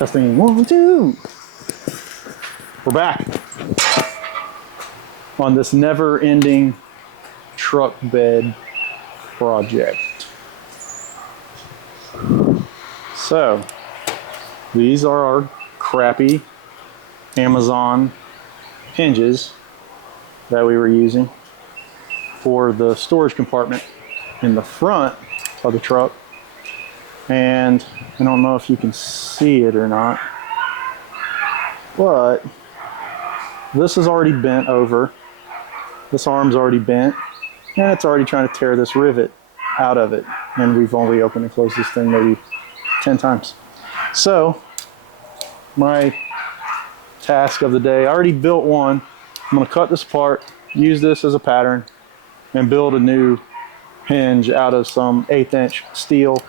Testing 1, 2. We're back on this never-ending truck bed project. So these are our crappy Amazon hinges that we were using for the storage compartment in the front of the truck. And I don't know if you can see it or not, but this is already bent over. This arm's already bent, and it's already trying to tear this rivet out of it. And we've only opened and closed this thing maybe 10 times. So my task of the day, I already built one. I'm gonna cut this apart, use this as a pattern, and build a new hinge out of some 1/8" steel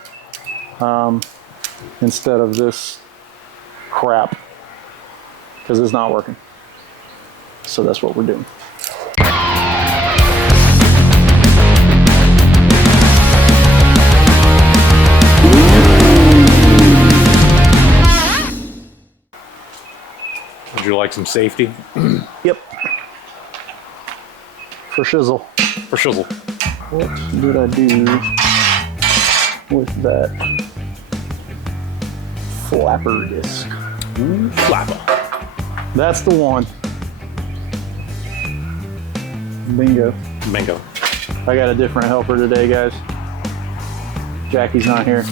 instead of this crap, because it's not working. So that's what we're doing. Would you like some safety? Yep. For shizzle. For shizzle. What did I do with that flapper disc? Ooh, flapper. That's the one. Bingo. Bingo. I got a different helper today, guys. Jackie's not here,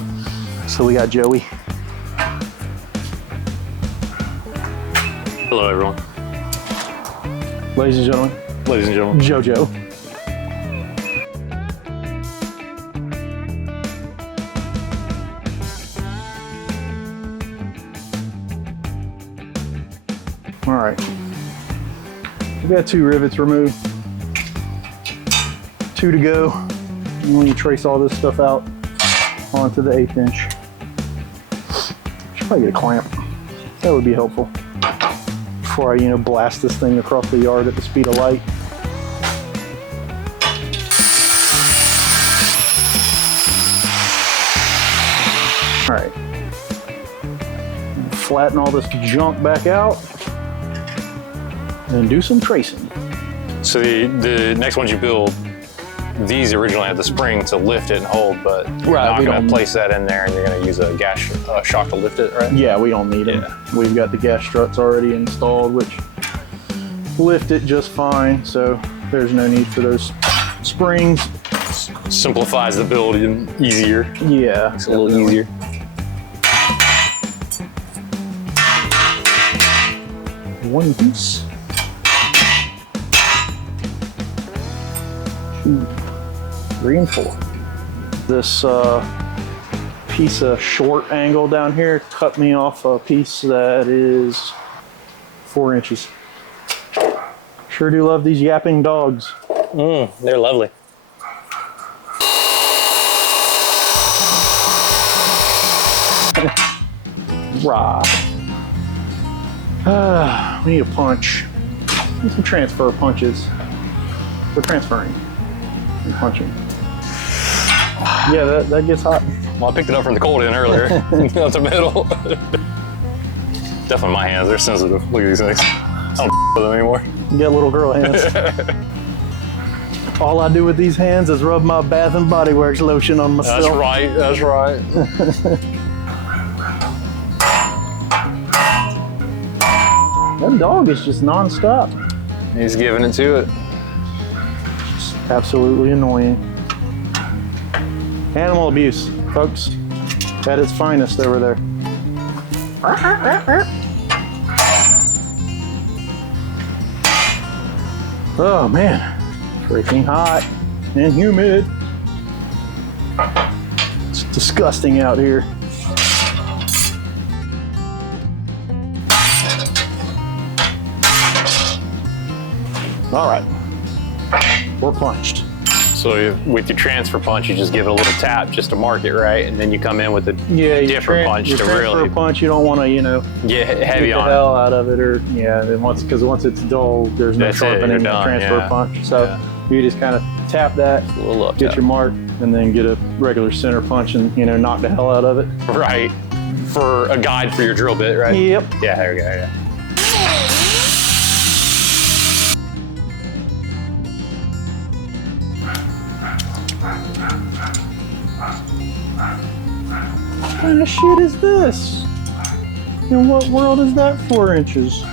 so we got Joey. Hello, everyone. Ladies and gentlemen. Ladies and gentlemen. Jojo. All right. We got 2 rivets removed. 2 to go. And when you trace all this stuff out onto the 1/8". Should probably get a clamp. That would be helpful. Before I, blast this thing across the yard at the speed of light. All right. Flatten all this junk back out and do some tracing. So the next ones you build, these originally had the spring to lift it and hold, but you're not going to place that in there, and you're going to use a gas shock to lift it, right? Yeah, we don't need them. We've got the gas struts already installed, which lift it just fine, so there's no need for those springs. Simplifies the build and easier. Yeah, it's a little easier. One piece. 2, 3, and 4. This piece of short angle down here cut me off a piece that is 4 inches. Sure do love these yapping dogs. They're lovely. Rah. We need a punch. Need some transfer punches. We're transferring and punching. Yeah, that gets hot. Well, I picked it up from the cold end earlier. Out the middle. Definitely my hands, they're sensitive. Look at these things. I don't with them anymore. You got little girl hands. All I do with these hands is rub my Bath and Body Works lotion on myself. That's right, that's right. That dog is just non-stop. He's giving it to it. Just absolutely annoying. Animal abuse, folks. At its finest over there. Oh man, freaking hot and humid. It's disgusting out here. All right, we're punched. So with your transfer punch, you just give it a little tap just to mark it, right? And then you come in with a different punch to really punch. You don't want to, get heavy on the hell out of it, or then once it's dull, there's no sharpening the transfer punch. So you just kind of tap that, a little up get your mark, and then get a regular center punch and knock the hell out of it. Right. for a guide for your drill bit, right? Yep. Yeah, there we go, yeah. What kind of shit is this? In what world is that 4 inches?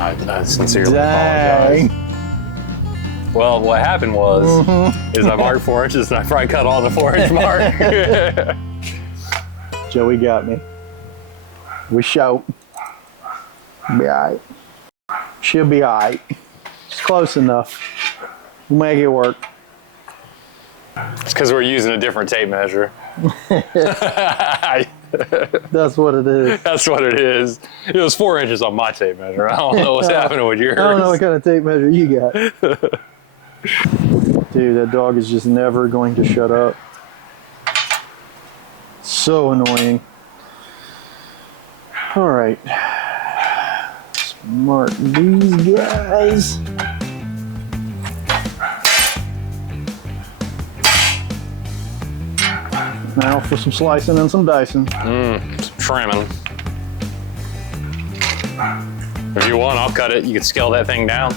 I sincerely Dang. apologize. Well, what happened was, is I marked 4 inches and I probably cut all the 4-inch mark. Joey got me. We shout. Be alright. She'll be alright. It's close enough. We'll make it work. It's because we're using a different tape measure. That's what it is. That's what it is. It was 4 inches on my tape measure. I don't know what's happening with yours. I don't know what kind of tape measure you got. Dude, that dog is just never going to shut up. So annoying. All right. Let's mark these guys. Now for some slicing and some dicing. Some trimming. If you want, I'll cut it. You can scale that thing down.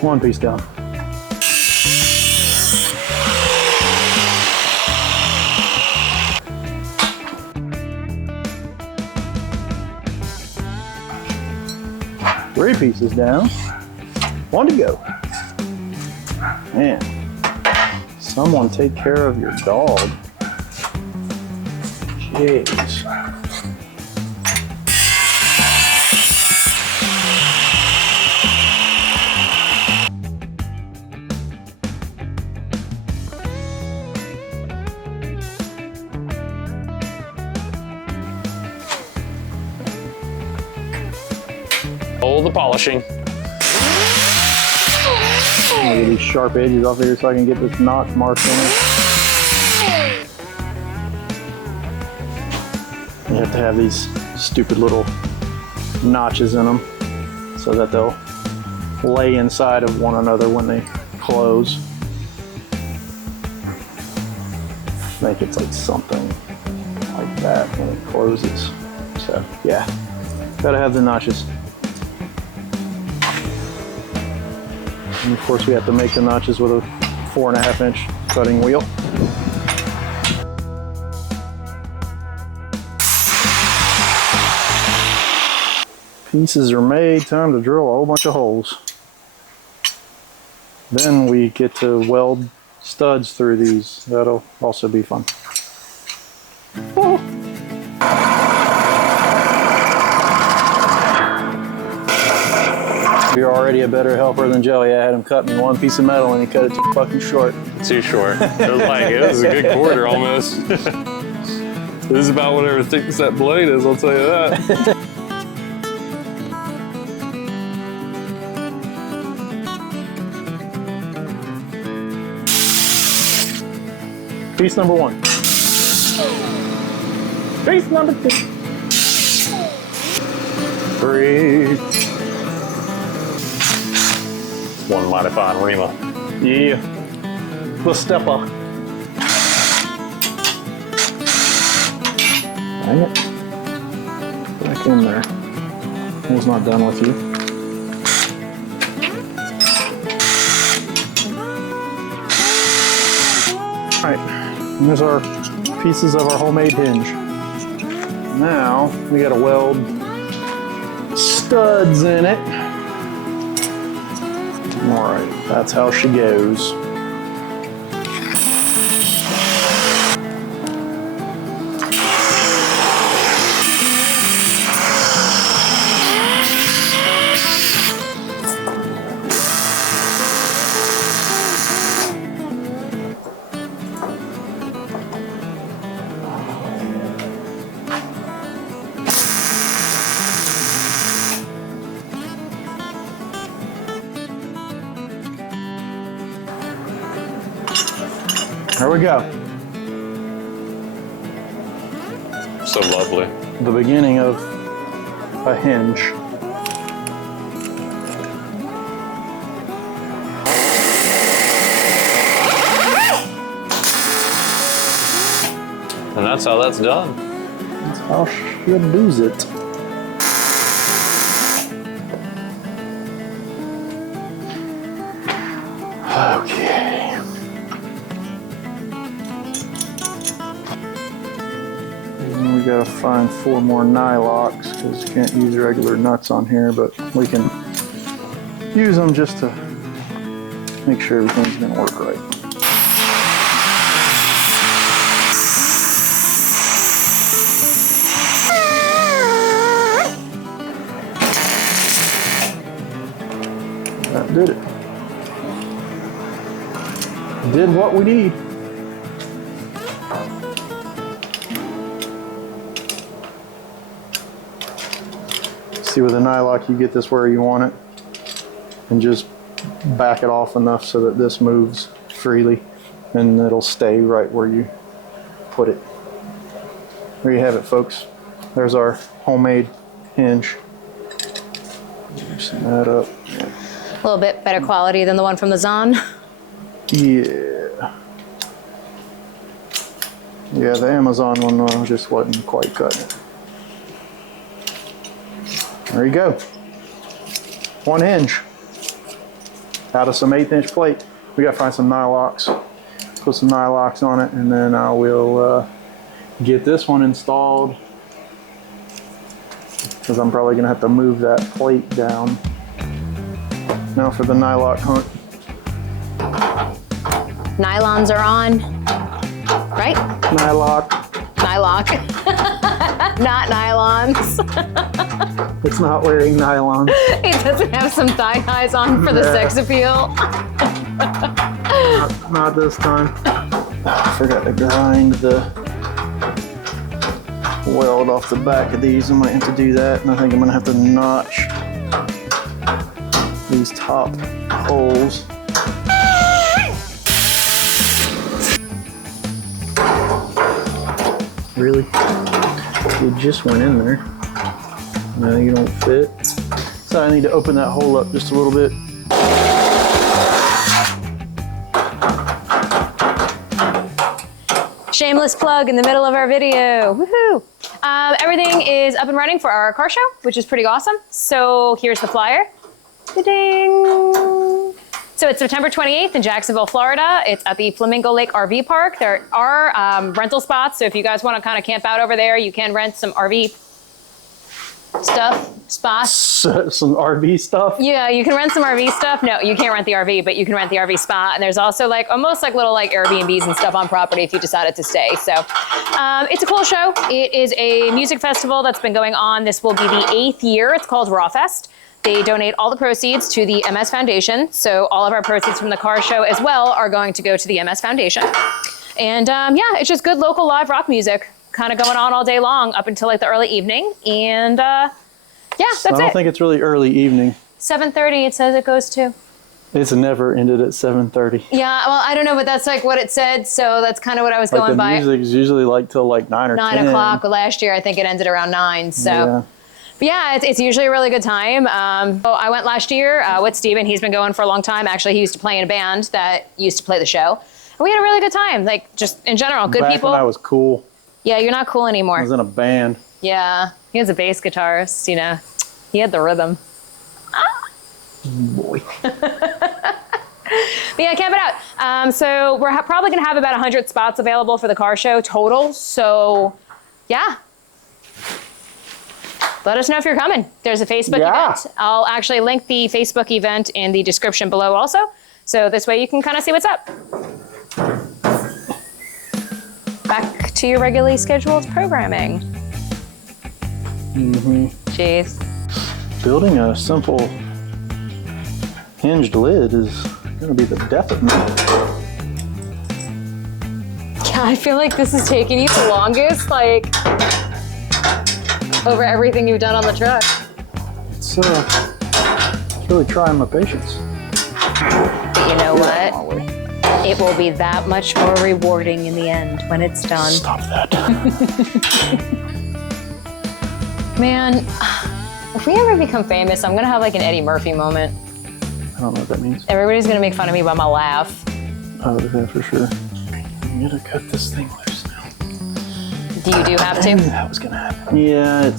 One piece down. Three pieces down. One to go. Man, someone take care of your dog. Jeez. Hold the polishing. I'm gonna get these sharp edges off here so I can get this notch marked in it. You have to have these stupid little notches in them so that they'll lay inside of one another when they close. I think it's like something like that when it closes. So yeah, gotta have the notches. And of course we have to make the notches with a 4.5 inch cutting wheel. Pieces are made, time to drill a whole bunch of holes. Then we get to weld studs through these. That'll also be fun. Oh. You're already a better helper than Joey. I had him cut me one piece of metal and he cut it too fucking short. Too short. It was like, it was a good quarter almost. This is about whatever thickness that blade is, I'll tell you that. Piece number one. Piece number two. Three. One mighty fine Rima. Yeah. The stepper. Dang it. Back in there. I was not done with you. Alright, here's our pieces of our homemade hinge. Now, we gotta weld studs in it. Alright, that's how she goes. There we go. So lovely. The beginning of a hinge. that's how that's done. That's how she does it. Okay. And we gotta find 4 more nylocks because you can't use regular nuts on here, but we can use them just to make sure everything's gonna work right. That did it. Did what we need. See, with a nylock, you get this where you want it, and just back it off enough so that this moves freely, and it'll stay right where you put it. There you have it, folks. There's our homemade hinge. Loosen that up. A little bit better quality than the one from the Zon. Yeah. Yeah, the Amazon one just wasn't quite cutting it. There you go. 1 hinge out of some 1/8 inch plate. We gotta find some nylocks. Put some nylocks on it, and then I will get this one installed, because I'm probably gonna have to move that plate down. Now for the nylock hunt. Nylons are on, right? Nylock. Nylock. Not nylons. It's not wearing nylon. It doesn't have some thigh highs on for the sex appeal. Not this time. I forgot to grind the weld off the back of these. I might have to do that, and I think I'm gonna have to notch these top holes. Really? You just went in there. No, you don't fit. So I need to open that hole up just a little bit. Shameless plug in the middle of our video. Woohoo! Everything is up and running for our car show, which is pretty awesome. So here's the flyer. Ding! So it's September 28th in Jacksonville, Florida. It's at the Flamingo Lake RV Park. There are rental spots, so if you guys want to kind of camp out over there, you can rent some RV spots. Some RV stuff? Yeah, you can rent some RV stuff. No, you can't rent the RV, but you can rent the RV spot. And there's also like almost like little like Airbnbs and stuff on property if you decided to stay. So it's a cool show. It is a music festival that's been going on. This will be the 8th year. It's called Raw Fest. They donate all the proceeds to the MS Foundation. So all of our proceeds from the car show as well are going to go to the MS Foundation. And yeah, it's just good local live rock music kind of going on all day long up until like the early evening. And yeah, that's it. I don't think it's really early evening. 7:30 it says it goes to. It's never ended at 7:30. Yeah, well, I don't know, but that's like what it said. So that's kind of what I was going by. The music's usually like till like 9 or 10. 9 o'clock. Last year, I think it ended around 9. So. Yeah. But yeah, it's usually a really good time. So I went last year with Steven. He's been going for a long time. Actually, he used to play in a band that used to play the show. And we had a really good time. Like, just in general, good Back people. When I was cool. Yeah, you're not cool anymore. I was in a band. Yeah, he was a bass guitarist, you know. He had the rhythm. Boy. But yeah, camp it out. So we're probably going to have about 100 spots available for the car show total. So, yeah. Let us know if you're coming. There's a Facebook event. I'll actually link the Facebook event in the description below also. So this way you can kind of see what's up. Back to your regularly scheduled programming. Jeez. Building a simple hinged lid is going to be the death of me. Yeah, I feel like this is taking you the longest, like, over everything you've done on the truck. It's really trying my patience. But you know what? It will be that much more rewarding in the end when it's done. Stop that. Man, if we ever become famous, I'm gonna have like an Eddie Murphy moment. I don't know what that means. Everybody's gonna make fun of me by my laugh. Oh, yeah, for sure. I'm gonna cut this thing loose now. You do have to? That was gonna happen. Yeah, it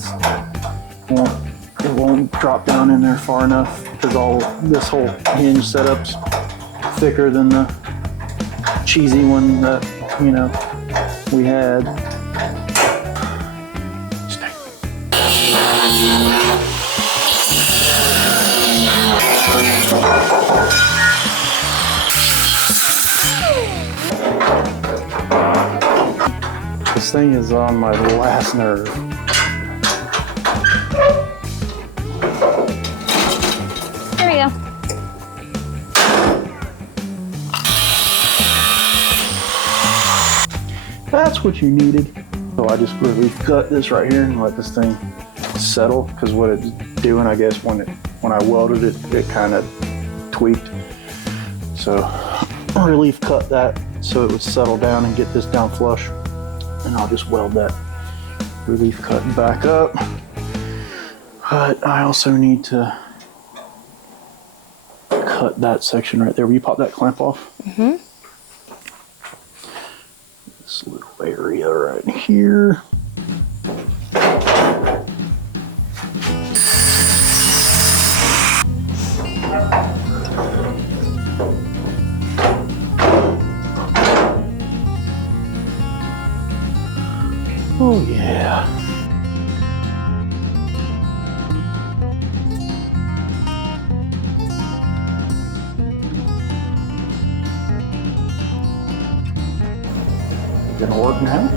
won't drop down in there far enough because this whole hinge setup's thicker than the cheesy one that, you know, we had. This thing is on my last nerve. There we go. That's what you needed. So I just really cut this right here and let this thing settle, because what it's doing, I guess, when I welded it, it kind of tweaked. So I relief cut that so it would settle down and get this down flush. And I'll just weld that relief cut back up. But I also need to cut that section right there. Will you pop that clamp off? Mm-hmm. This little area right here. Oh yeah. Gonna work now?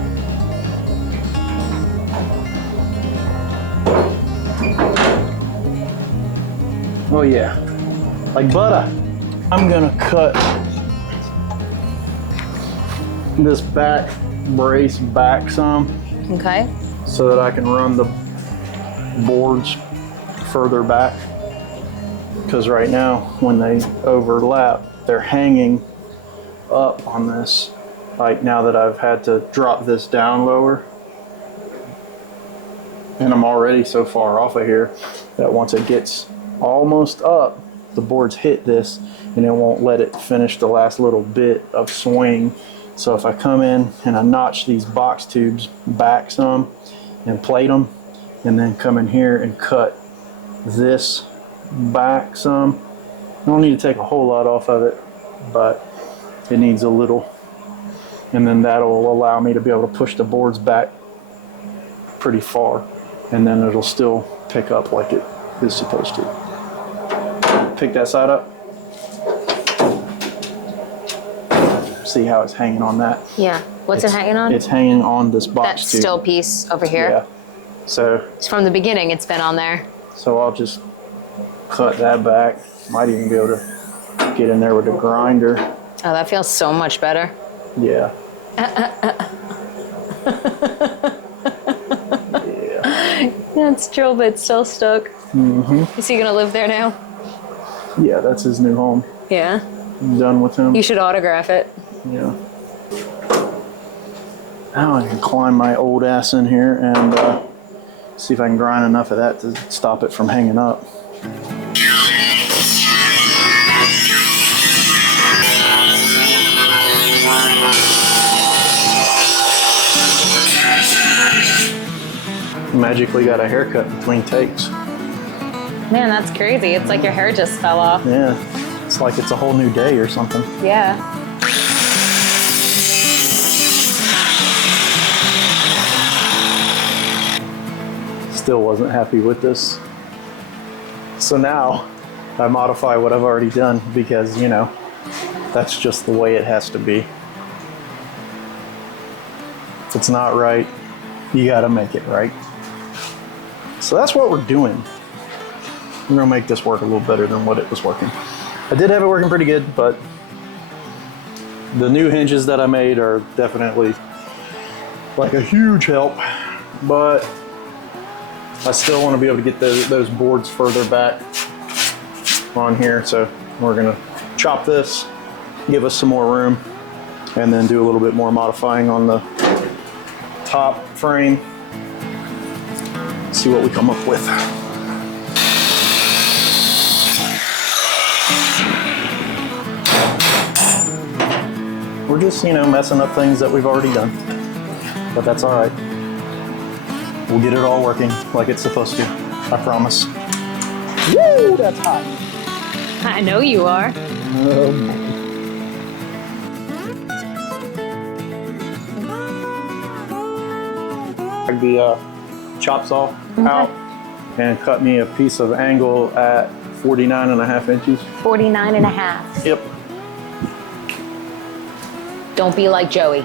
Oh yeah, like butter. I'm gonna cut this back brace back some. Okay. So that I can run the boards further back. Because right now, when they overlap, they're hanging up on this. Like now that I've had to drop this down lower, and I'm already so far off of here that once it gets almost up, the boards hit this and it won't let it finish the last little bit of swing. So if I come in and I notch these box tubes back some and plate them, and then come in here and cut this back some, I don't need to take a whole lot off of it, but it needs a little. And then that'll allow me to be able to push the boards back pretty far, and then it'll still pick up like it is supposed to. Pick that side up. See how it's hanging on that? Yeah. What's it hanging on? It's hanging on this box That tube. still piece over here? Yeah. So It's from the beginning, it's been on there. So I'll just cut that back. Might even be able to get in there with a grinder. Oh, that feels so much better. Yeah. That's true, but it's still stuck. Mm-hmm. Is he gonna live there now? Yeah, that's his new home. Yeah. I'm done with him. You should autograph it. Yeah. Now I can climb my old ass in here and see if I can grind enough of that to stop it from hanging up. Magically got a haircut between takes. Man, that's crazy. It's like your hair just fell off. Yeah, it's like it's a whole new day or something. Yeah. Still wasn't happy with this. So now I modify what I've already done because, you know, that's just the way it has to be. If it's not right, you gotta make it right. So that's what we're doing. We're gonna make this work a little better than what it was working. I did have it working pretty good, but the new hinges that I made are definitely like a huge help, but I still want to be able to get those boards further back on here. So we're gonna chop this, give us some more room, and then do a little bit more modifying on the top frame. See what we come up with. We're just, you know, messing up things that we've already done, but that's all right. We'll get it all working like it's supposed to. I promise. Woo, that's hot. I know you are. The chop saw out and cut me a piece of angle at 49.5 inches. 49.5. Yep. Don't be like Joey.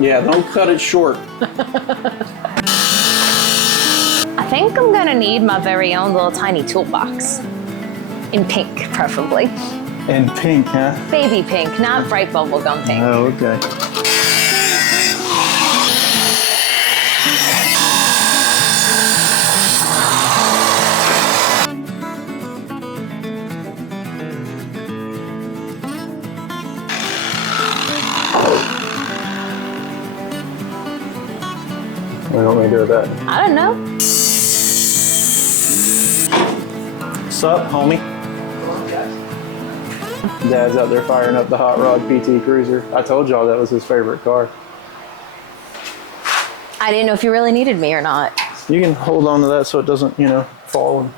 Yeah, don't cut it short. I think I'm gonna need my very own little tiny toolbox. In pink, preferably. And pink, huh? Baby pink, not bright bubblegum pink. Oh, okay. What do you want me to do with that? I don't know. Sup, homie? Dad's out there firing up the Hot Rod PT Cruiser. I told y'all that was his favorite car. I didn't know if you really needed me or not. You can hold on to that so it doesn't, you know, fall and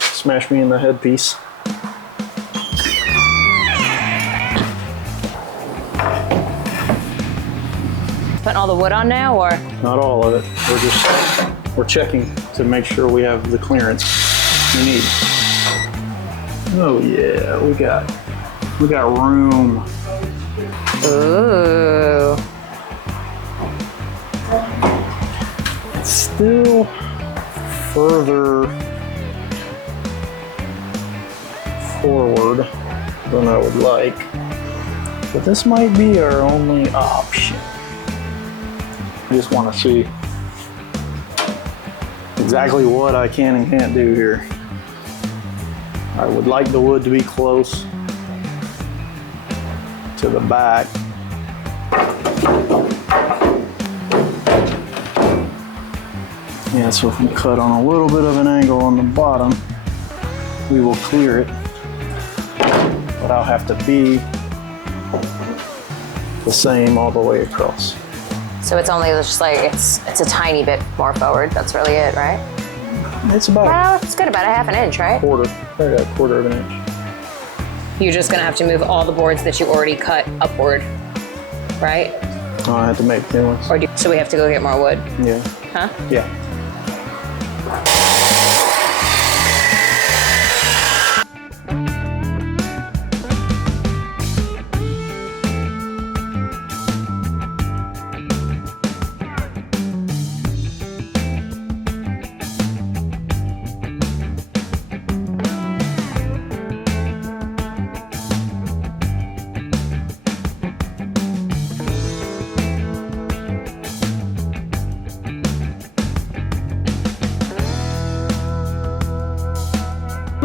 smash me in the headpiece. Putting all the wood on now, or? Not all of it. We're checking to make sure we have the clearance we need. Oh yeah, we got room. Ooh. It's still further forward than I would like, but this might be our only option. I just want to see exactly what I can and can't do here. I would like the wood to be close to the back. Yeah, so if we cut on a little bit of an angle on the bottom, we will clear it. But I'll have to be the same all the way across. So it's only just like, it's a tiny bit more forward. That's really it, right? It's about Well, it's good, about a half an inch, right? probably a quarter of an inch. You're just gonna have to move all the boards that you already cut upward, right? Oh, I had to make new ones. Or so we have to go get more wood, Yeah. huh? Yeah.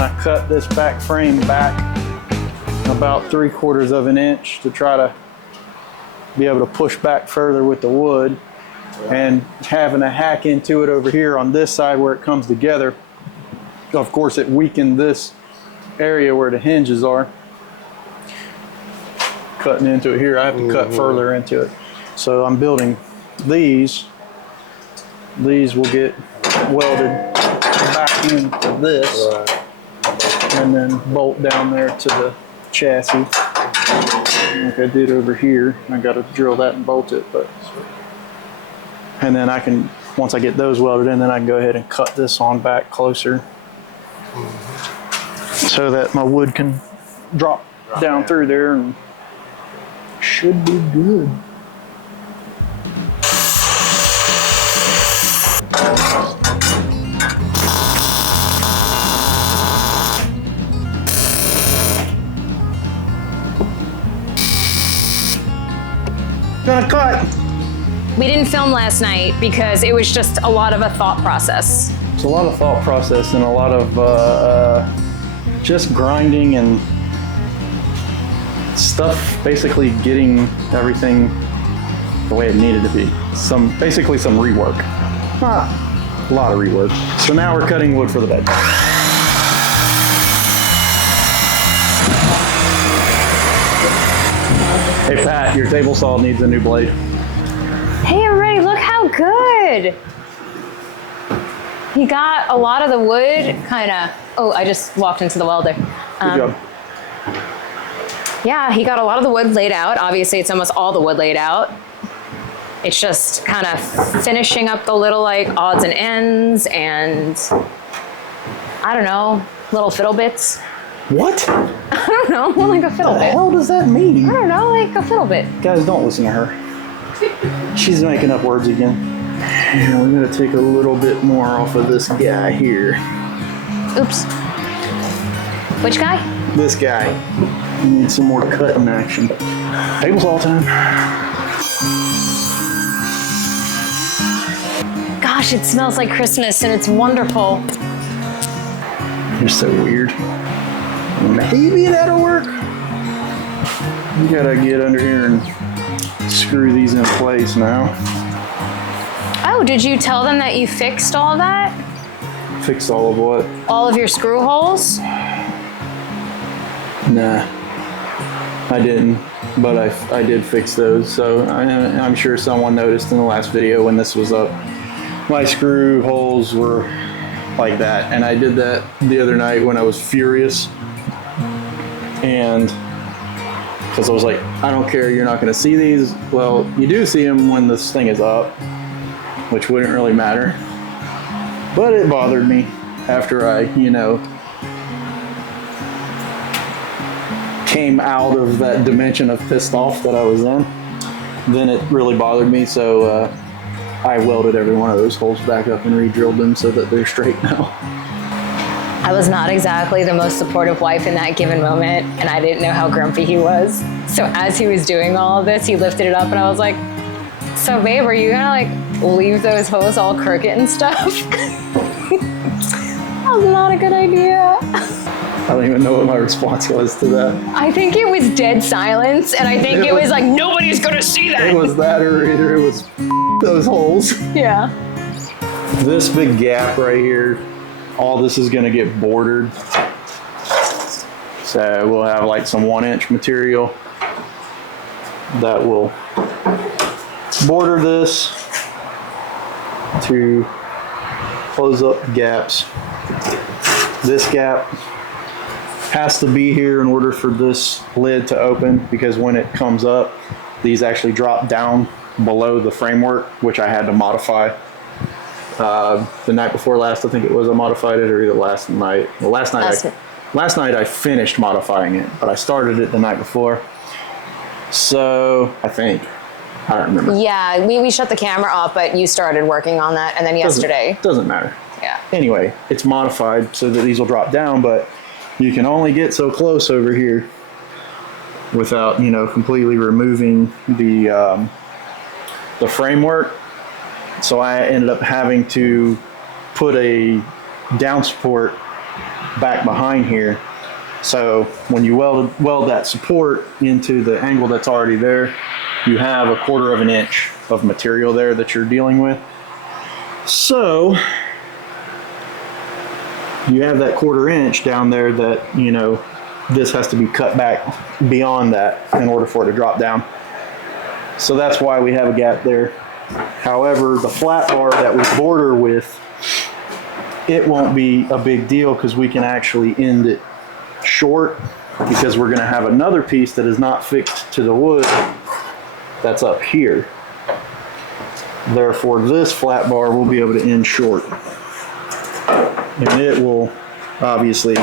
I cut this back frame back about 3/4 of an inch to try to be able to push back further with the wood, and having a hack into it over here on this side where it comes together. Of course, it weakened this area where the hinges are. Cutting into it here, I have to cut further into it. So I'm building these. These will get welded back into this. Right. And then bolt down there to the chassis like I did over here. I got to drill that and bolt it, and then I can, once I get those welded in, then I can go ahead and cut this on back closer so that my wood can drop down through there and should be good. Gonna cut. We didn't film last night because it was just a lot of a thought process. It's a lot of thought process and a lot of just grinding and stuff, basically getting everything the way it needed to be. Basically some rework. A lot of rework. So now we're cutting wood for the bed. Hey Pat, your table saw needs a new blade. Hey everybody, look how good. he got a lot of the wood kind of, oh, I just walked into the welder. Good job. Yeah, he got a lot of the wood laid out. Obviously, it's almost all the wood laid out. It's just kind of finishing up the little like odds and ends and I don't know, little fiddle bits. What? I don't know, like a fiddle What the bit. hell does that mean? I don't know, like a fiddle bit. Guys, don't listen to her. She's making up words again. And we're gonna take a little bit more off of this guy here. Oops. Which guy? This guy. We need some more cutting action. Tables all the time. Gosh, it smells like Christmas and it's wonderful. You're so weird. Maybe that'll work. You gotta get under here and screw these in place now. Oh, did you tell them that you fixed all of that? Fix all of what? All of your screw holes? Nah, I didn't, but I did fix those. So I'm sure someone noticed in the last video when this was up, my screw holes were like that. And I did that the other night when I was furious. And because I was like, I don't care, you're not gonna see these. Well, you do see them when this thing is up, which wouldn't really matter. But it bothered me after I, came out of that dimension of pissed off that I was in. Then it really bothered me, so I welded every one of those holes back up and re-drilled them so that they're straight now. I was not exactly the most supportive wife in that given moment, and I didn't know how grumpy he was. So as he was doing all of this, he lifted it up and I was like, so babe, are you gonna like leave those hose all crooked and stuff? That was not a good idea. I don't even know what my response was to that. I think it was dead silence, and I think it was like, nobody's gonna see that. It was that, or either it was those holes. Yeah. This big gap right here, all this is gonna get bordered. So we'll have like some 1-inch material that will border this to close up the gaps. This gap has to be here in order for this lid to open, because when it comes up, these actually drop down below the framework, which I had to modify. The night before last, I think it was, I modified it, or either last night. Well, last night I finished modifying it, but I started it the night before. So I don't remember. Yeah, we shut the camera off, but you started working on that, and then yesterday. Doesn't matter. Yeah. Anyway, it's modified so that these will drop down, but you can only get so close over here without, completely removing the framework. So I ended up having to put a down support back behind here. So when you weld that support into the angle that's already there, you have 1/4 inch of material there that you're dealing with. So you have that 1/4 inch down there that, this has to be cut back beyond that in order for it to drop down. So that's why we have a gap there. However, the flat bar that we border with, it won't be a big deal because we can actually end it short, because we're going to have another piece that is not fixed to the wood that's up here. Therefore, this flat bar will be able to end short. And it will obviously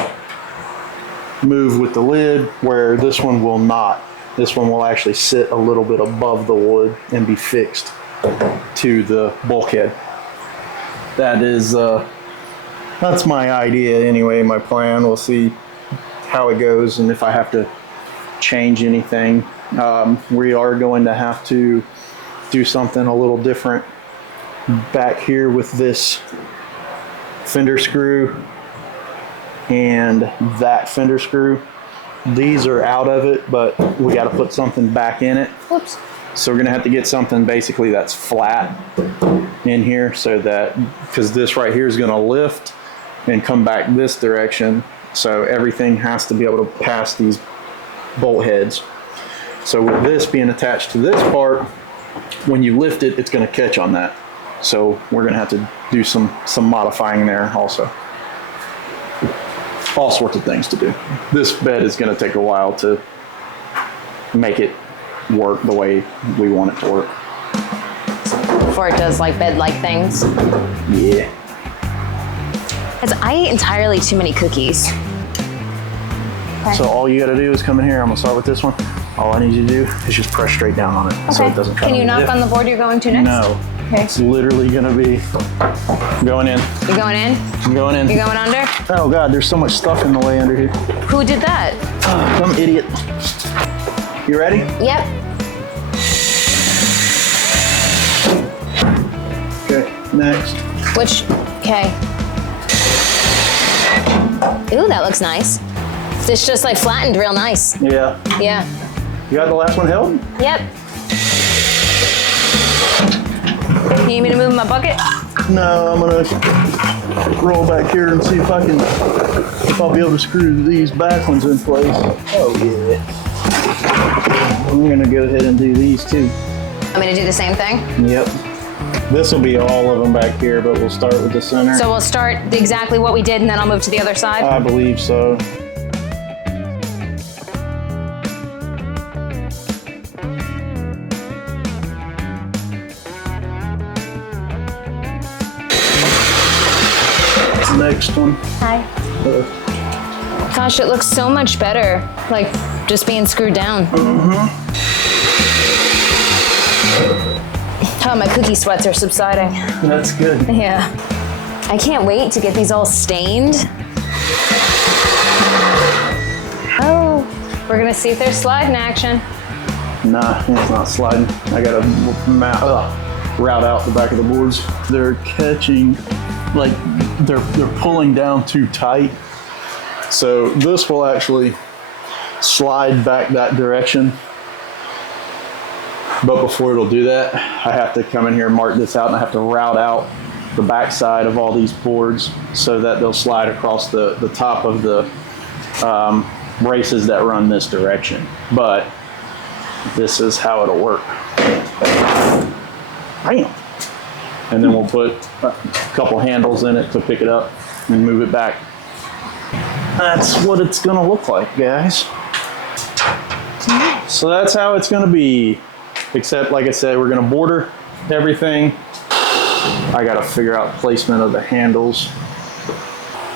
move with the lid, where this one will not. This one will actually sit a little bit above the wood and be fixed to the bulkhead. That is, that's my idea anyway, my plan. We'll see how it goes and if I have to change anything. We are going to have to do something a little different back here with this fender screw and that fender screw. These are out of it, but we got to put something back in it. Whoops. So we're going to have to get something basically that's flat in here, so that, because this right here is going to lift and come back this direction. So everything has to be able to pass these bolt heads. So with this being attached to this part, when you lift it, it's going to catch on that. So we're gonna have to do some modifying there also. All sorts of things to do. This bed is gonna take a while to make it work the way we want it to work. Before it does like bed-like things. Yeah. Because I ate entirely too many cookies. So all you gotta do is come in here. I'm gonna start with this one. All I need you to do is just press straight down on it so it doesn't come. Can you knock on the board you're going to next? No. Okay. It's literally gonna be going in. You're going in? I'm going in. You're going under? Oh God, there's so much stuff in the way under here. Who did that? Some idiot. You ready? Yep. Okay, next. Which, okay. Ooh, that looks nice. This just like flattened real nice. Yeah. Yeah. You got the last one held? Yep. You need me to move my bucket? No, I'm gonna roll back here and see if I'll be able to screw these back ones in place. Oh yeah. I'm gonna go ahead and do these too. Want me to do the same thing? Yep. This will be all of them back here, but we'll start with the center. So we'll start exactly what we did and then I'll move to the other side? I believe so. Next one. Hi. Gosh, it looks so much better. Like just being screwed down. Oh, my cookie sweats are subsiding. That's good. Yeah. I can't wait to get these all stained. Oh, we're gonna see if they're sliding action. Nah, it's not sliding. I gotta route out the back of the boards. They're catching, like they're pulling down too tight. So this will actually slide back that direction. But before it'll do that, I have to come in here and mark this out, and I have to route out the back side of all these boards so that they'll slide across the top of the braces that run this direction. But this is how it'll work. Bam. And then we'll put a couple handles in it to pick it up and move it back. That's what it's gonna look like, guys. So that's how it's gonna be. Except, like I said, we're gonna border everything. I gotta figure out placement of the handles.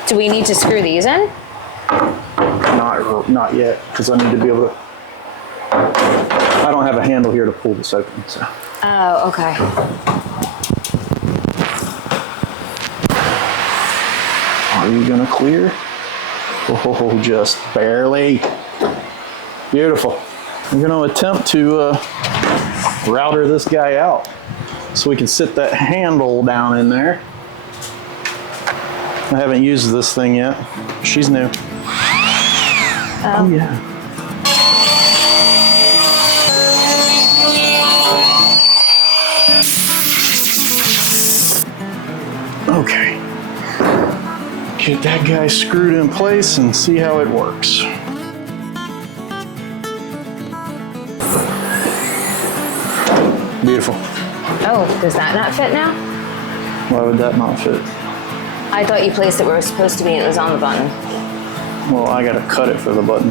Do we need to screw these in? Not yet, because I need to be able to. I don't have a handle here to pull this open, so. Oh, okay. Are you gonna clear? Oh, just barely. Beautiful. I'm gonna attempt to router this guy out so we can sit that handle down in there. I haven't used this thing yet. She's new. Oh yeah. Okay. Get that guy screwed in place and see how it works. Beautiful. Oh, does that not fit now? Why would that not fit? I thought you placed it where it was supposed to be and it was on the button. Well, I gotta cut it for the button.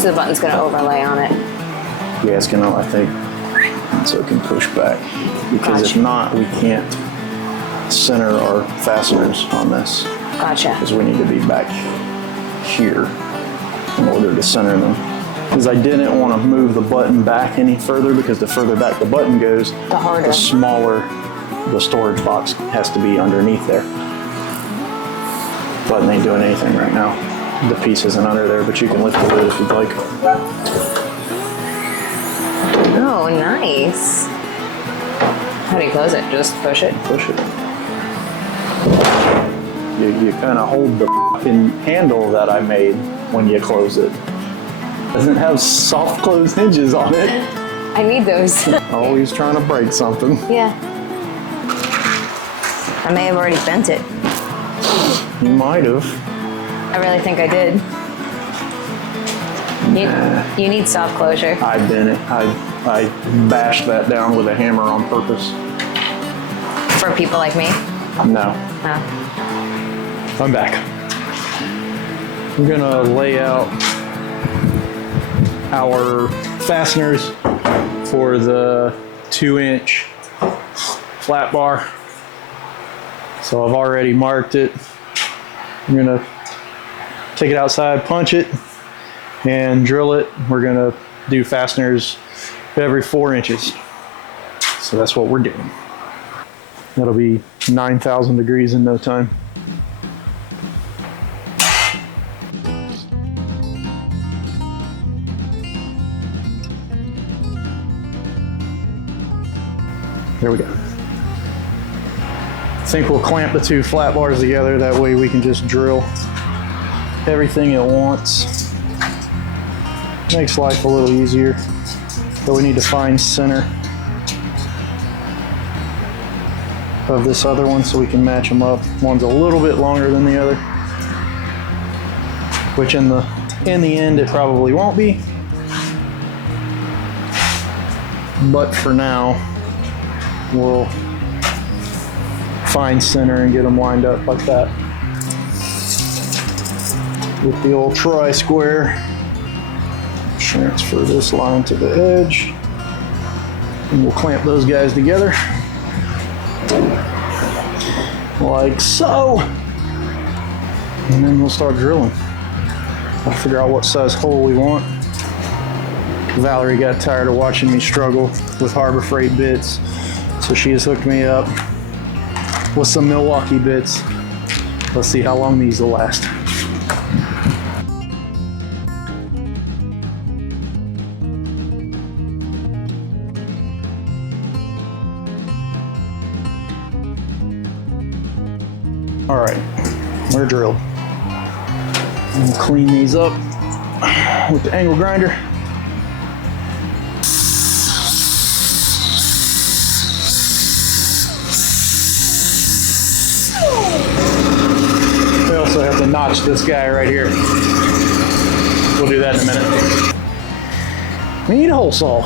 So the button's gonna overlay on it. Yeah, it's gonna, I think, so it can push back. Because if not, we can't center our fasteners on this. Gotcha. Because we need to be back here in order to center them. Because I didn't want to move the button back any further, because the further back the button goes, the harder. The smaller the storage box has to be underneath there. Button ain't doing anything right now. The piece isn't under there, but you can lift the lid if you'd like. Oh, nice. How do you close it? Just push it? Push it. You kind of hold the fucking handle that I made when you close it. Doesn't have soft close hinges on it. I need those. Always trying to break something. Yeah. I may have already bent it. You might have. I really think I did. You need soft closure. I bent it. I bashed that down with a hammer on purpose. for people like me? No. Oh. I'm back. We're gonna lay out our fasteners for the 2-inch flat bar. So I've already marked it. I'm gonna take it outside, punch it, and drill it. We're gonna do fasteners every 4 inches. So that's what we're doing. That'll be 9,000 degrees in no time. There we go. I think we'll clamp the 2 flat bars together. That way we can just drill everything at once. Makes life a little easier. But we need to find center of this other one so we can match them up. One's a little bit longer than the other, which in the end it probably won't be. But for now, we'll find center and get them lined up like that. With the old tri-square, transfer this line to the edge, and we'll clamp those guys together like so, and then we'll start drilling. I'll figure out what size hole we want. Valerie got tired of watching me struggle with Harbor Freight bits, so she has hooked me up with some Milwaukee bits. Let's see how long these will last. All right, we're drilled. We'll clean these up with the angle grinder. We also have to notch this guy right here. We'll do that in a minute. We need a hole saw.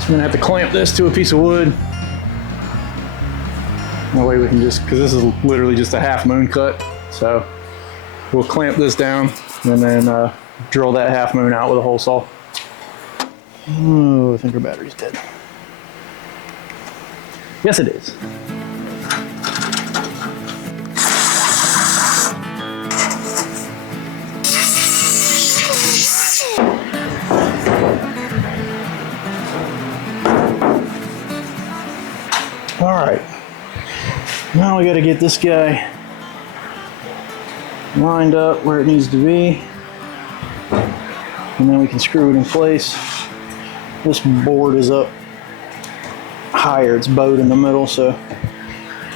So we're gonna have to clamp this to a piece of wood. That way we can just, because this is literally just a half moon cut. So we'll clamp this down and then drill that half moon out with a hole saw. Oh, I think our battery's dead. Yes, it is. All right. Now we got to get this guy lined up where it needs to be, and then we can screw it in place. This board is up higher, it's bowed in the middle, so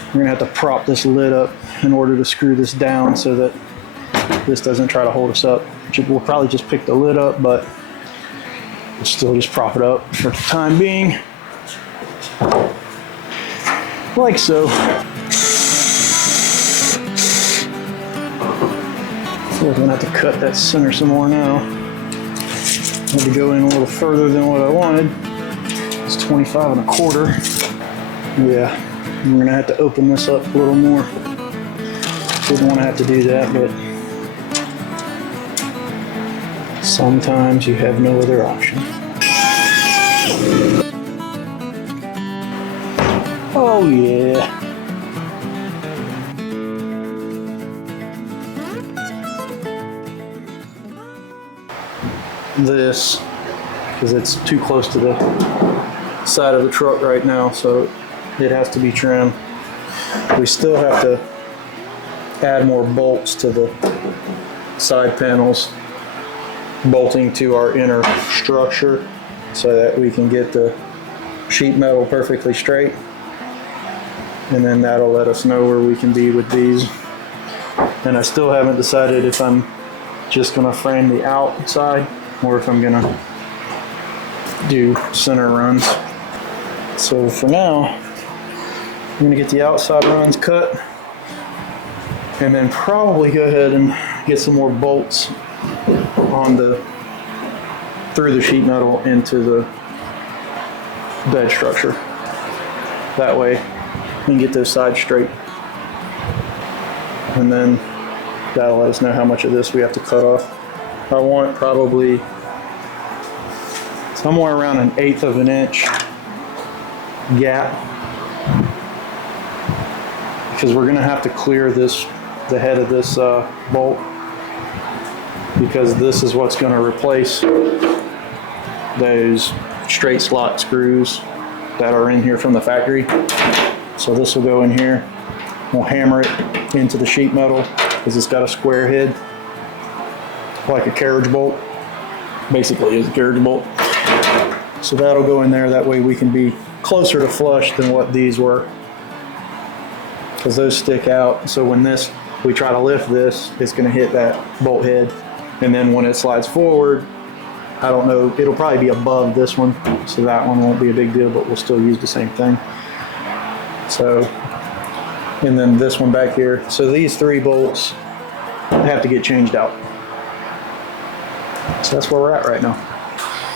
we're gonna have to prop this lid up in order to screw this down so that this doesn't try to hold us up. We'll probably just pick the lid up, but we'll still just prop it up for the time being, like so. We're gonna have to cut that center some more now. Had to go in a little further than what I wanted. It's 25 1/4. Yeah, we're gonna have to open this up a little more. Didn't want to have to do that, but sometimes you have no other option. Oh yeah. This, because it's too close to the side of the truck right now, so it has to be trimmed. We still have to add more bolts to the side panels, bolting to our inner structure so that we can get the sheet metal perfectly straight, and then that'll let us know where we can be with these. And I still haven't decided if I'm just gonna frame the outside or if I'm gonna do center runs. So for now, I'm gonna get the outside runs cut and then probably go ahead and get some more bolts on through the sheet metal into the bed structure. That way we can get those sides straight. And then that'll let us know how much of this we have to cut off. I want probably somewhere around 1/8 of an inch gap, because we're gonna have to clear the head of this bolt, because this is what's gonna replace those straight slot screws that are in here from the factory. So this will go in here. We'll hammer it into the sheet metal because it's got a square head, like a carriage bolt. Basically is a carriage bolt. So that'll go in there. That way we can be closer to flush than what these were, because those stick out. So when we try to lift this, it's going to hit that bolt head. And then when it slides forward, I don't know, it'll probably be above this one. So that one won't be a big deal, but we'll still use the same thing. So, and then this one back here. So these 3 bolts have to get changed out. So that's where we're at right now.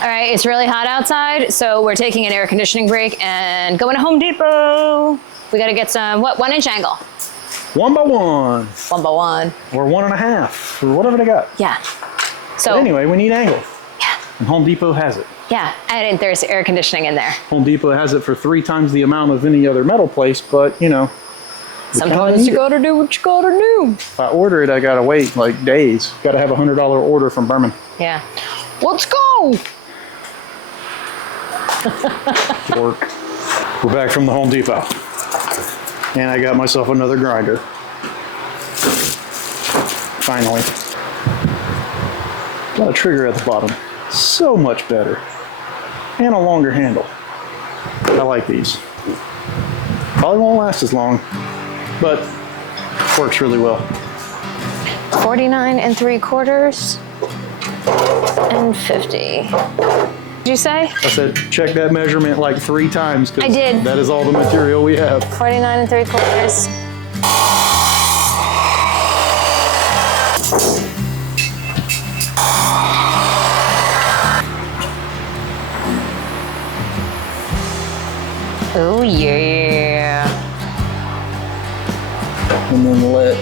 All right, it's really hot outside, so we're taking an air conditioning break and going to Home Depot. We got to get some, 1-inch angle? 1 by 1. 1 by 1. Or 1.5, or whatever they got. Yeah. So But anyway, we need angle. Yeah. And Home Depot has it. Yeah, and there's air conditioning in there. Home Depot has it for 3 times the amount of any other metal place, but you know. Sometimes you gotta do what you gotta do. If I order it, I gotta wait like days. Gotta have a $100 order from Berman. Yeah. Let's go! Work. We're back from the Home Depot. And I got myself another grinder. Finally. Got a trigger at the bottom. So much better. And a longer handle. I like these. Probably won't last as long, but works really well. 49 3/4 and 50. Did you say? I said, check that measurement like 3 times. 'Cause I did. That is all the material we have. 49 3/4. Oh yeah. And then let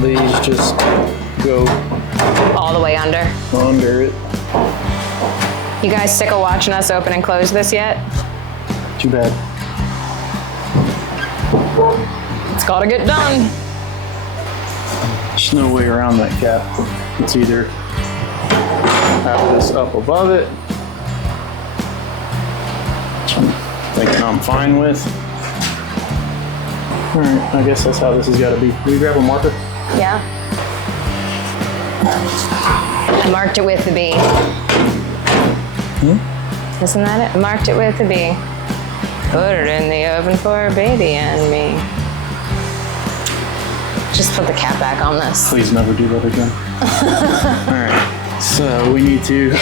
these just go All the way under. under it. You guys sick of watching us open and close this yet? Too bad. It's gotta get done. There's no way around that cap. It's either have this up above it, which I'm thinking I'm fine with. All right, I guess that's how this has got to be. Will you grab a marker? Yeah. I marked it with the B. Isn't that it? I marked it with the B. Put it in the oven for a baby and me. Just put the cap back on this. Please never do that again. All right, so we need to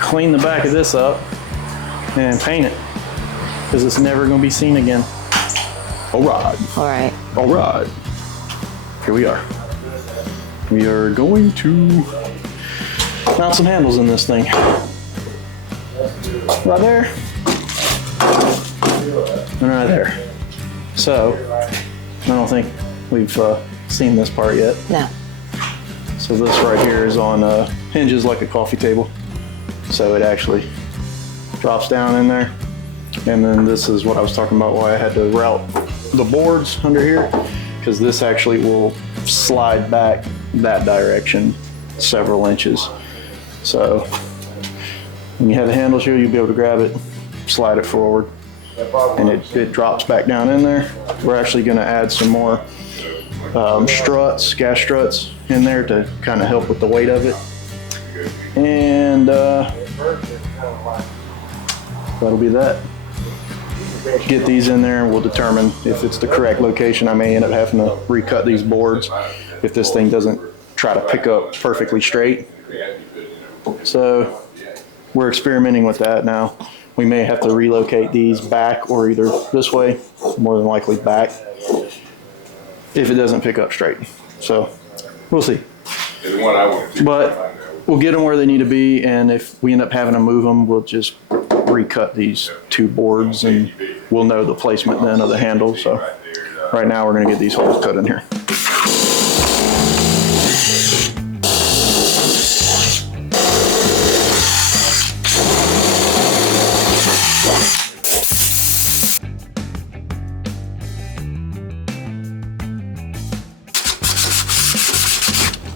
clean the back of this up and paint it, because it's never going to be seen again. All right. All right. All right. Here we are. We are going to mount some handles in this thing. Right there. And right there. So, I don't think we've seen this part yet. No. So this right here is on hinges like a coffee table. So it actually drops down in there. And then this is what I was talking about, why I had to route the boards under here, because this actually will slide back that direction several inches. So when you have the handles here, you'll be able to grab it, slide it forward, and it drops back down in there. We're actually going to add some more struts, gas struts in there to kind of help with the weight of it. And that'll be that. Get these in there and we'll determine if it's the correct location. I may end up having to recut these boards if this thing doesn't try to pick up perfectly straight. So we're experimenting with that now. We may have to relocate these back or either this way, more than likely back, if it doesn't pick up straight. So we'll see. But we'll get them where they need to be, and if we end up having to move them, we'll just recut these 2 boards, and we'll know the placement then of the handle. So right now we're going to get these holes cut in here.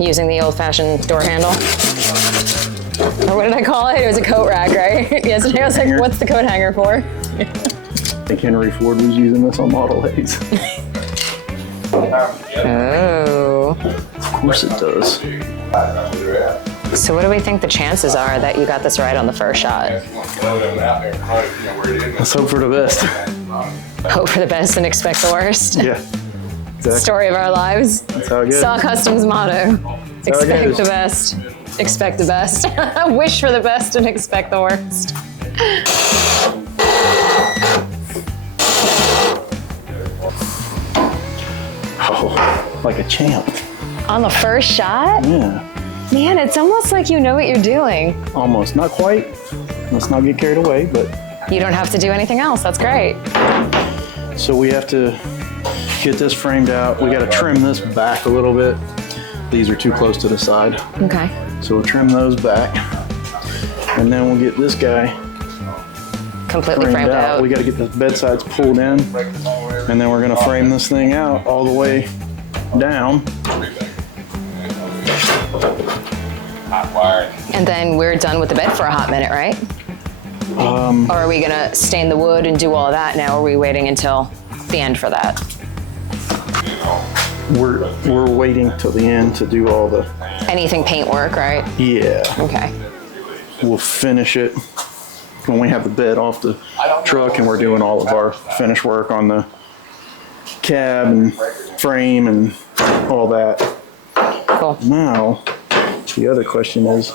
Using the old-fashioned door handle. Or what did I call it? It was a coat rack, right? Yesterday I was like, what's the coat hanger for? I think Henry Ford was using this on Model 8s. Oh. Of course it does. So what do we think the chances are that you got this right on the first shot? Let's hope for the best. Hope for the best and expect the worst. Yeah. Exactly. Story of our lives. That's how it goes. SAW Customs motto. Expect goes. the best. Expect the best. Wish for the best and expect the worst. Oh, like a champ. On the first shot? Yeah. Man, it's almost like you know what you're doing. Almost. Not quite. Let's not get carried away, but. You don't have to do anything else. That's great. So we have to get this framed out. We got to trim this back a little bit. These are too close to the side. Okay. So we'll trim those back. And then we'll get this guy Completely framed out. We got to get the bed sides pulled in. And then we're going to frame this thing out all the way down. And then we're done with the bed for a hot minute, right? Or are we gonna stain the wood and do all of that now? Or are we waiting until the end for that? We're waiting till the end to do all the... Anything paint work, right? Yeah. Okay. We'll finish it when we have the bed off the truck and we're doing all of our finish work on the cab and frame and all that. Cool. Now, the other question is,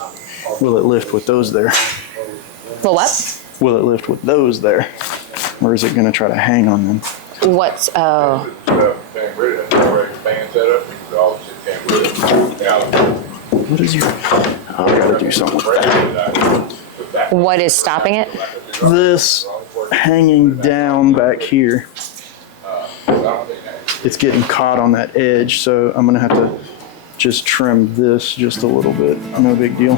will it lift with those there? Well, what? Will it lift with those there? Or is it going to try to hang on them? What's, oh. What is your... Oh, I got to do something with that. What is stopping it? This hanging down back here. It's getting caught on that edge, so I'm going to have to just trim this just a little bit. No big deal.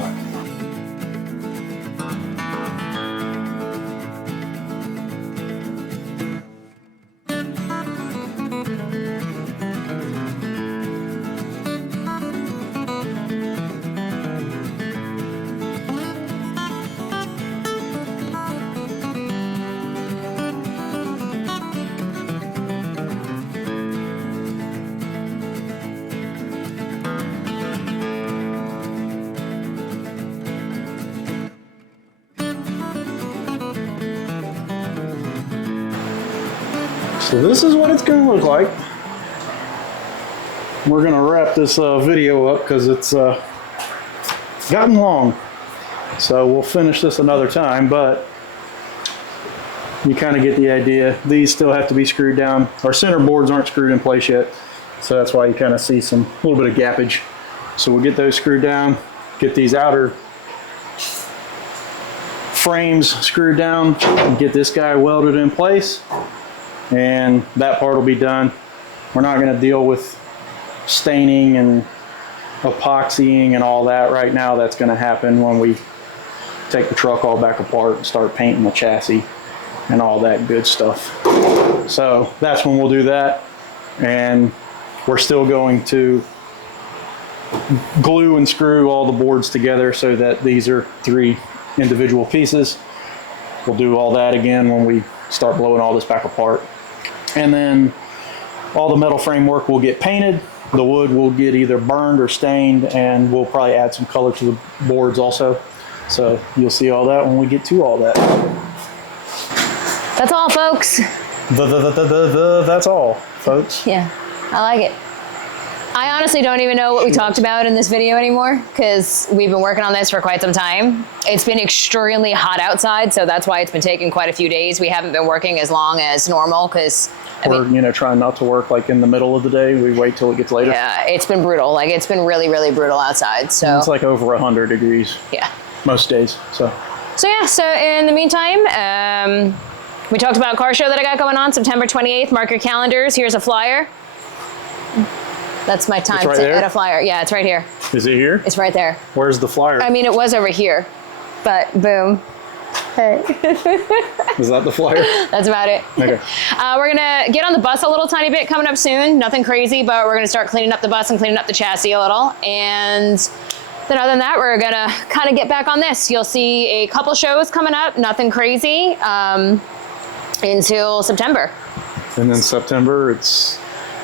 So this is what it's going to look like. We're going to wrap this video up because it's gotten long. So we'll finish this another time, but you kind of get the idea. These still have to be screwed down. Our center boards aren't screwed in place yet, so that's why you kind of see a little bit of gappage. So we'll get those screwed down, get these outer frames screwed down, and get this guy welded in place. And that part will be done. We're not going to deal with staining and epoxying and all that right now. That's going to happen when we take the truck all back apart and start painting the chassis and all that good stuff. So that's when we'll do that. And we're still going to glue and screw all the boards together so that these are 3 individual pieces. We'll do all that again when we start blowing all this back apart. And then all the metal framework will get painted. The wood will get either burned or stained, and we'll probably add some color to the boards also. So you'll see all that when we get to all that. That's all, folks. That's all, folks. Yeah, I like it. I honestly don't even know what we talked about in this video anymore because we've been working on this for quite some time. It's been extremely hot outside, so that's why it's been taking quite a few days. We haven't been working as long as normal because we're trying not to work like in the middle of the day. We wait till it gets later. Yeah, it's been brutal. Like it's been really, really brutal outside. So it's like over 100 degrees. Yeah. Most days. So yeah. So in the meantime, we talked about a car show that I got going on September 28th. Mark your calendars. Here's a flyer. That's my time to add a flyer. Yeah, it's right here. Is it here? It's right there. Where's the flyer? I mean, it was over here, but boom. Hey. Is that the flyer? That's about it. Okay. We're gonna get on the bus a little tiny bit coming up soon. Nothing crazy, but we're gonna start cleaning up the bus and cleaning up the chassis a little. And then other than that, we're gonna kind of get back on this. You'll see a couple shows coming up, nothing crazy, until September. And then September, it's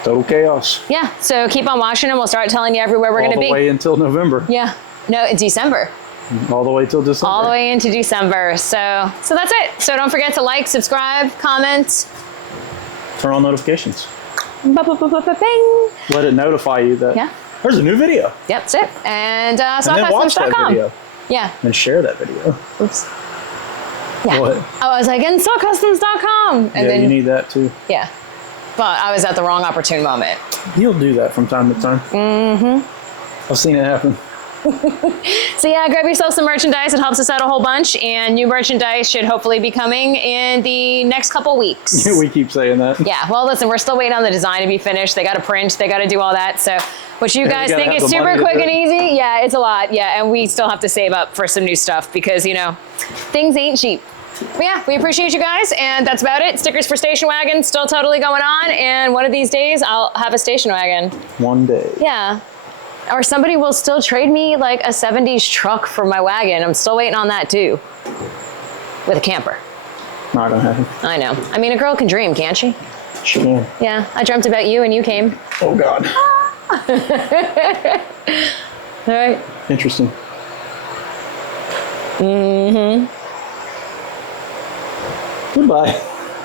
total chaos. Yeah, so keep on watching and we'll start telling you everywhere we're going to be. All the way until November. Yeah, no, in December. All the way till December. All the way into December. So that's it. So don't forget to like, subscribe, comment. Turn on notifications. Bing. Let it notify you that there's a new video. Yep, that's it. And then watch that video. Yeah. And share that video. Oops. Yeah. What? I was like, installcustoms.com. And then you need that too. Yeah. But I was at the wrong opportune moment. You'll do that from time to time. Mm-hmm. I've seen it happen. So yeah, grab yourself some merchandise. It helps us out a whole bunch. And new merchandise should hopefully be coming in the next couple weeks. We keep saying that. Yeah, well, listen, we're still waiting on the design to be finished. They got to print, they got to do all that. So what you guys think is super quick and easy, yeah, it's a lot. Yeah, and we still have to save up for some new stuff because, things ain't cheap. But yeah, we appreciate you guys, and that's about it. Stickers for station wagon still totally going on, and one of these days I'll have a station wagon. One day. Yeah. Or somebody will still trade me like a 70s truck for my wagon. I'm still waiting on that too. With a camper. Not gonna happen. I know. I mean, a girl can dream, can't she? She can. Yeah, I dreamt about you and you came. Oh God. All right. Interesting. Mm-hmm. Goodbye.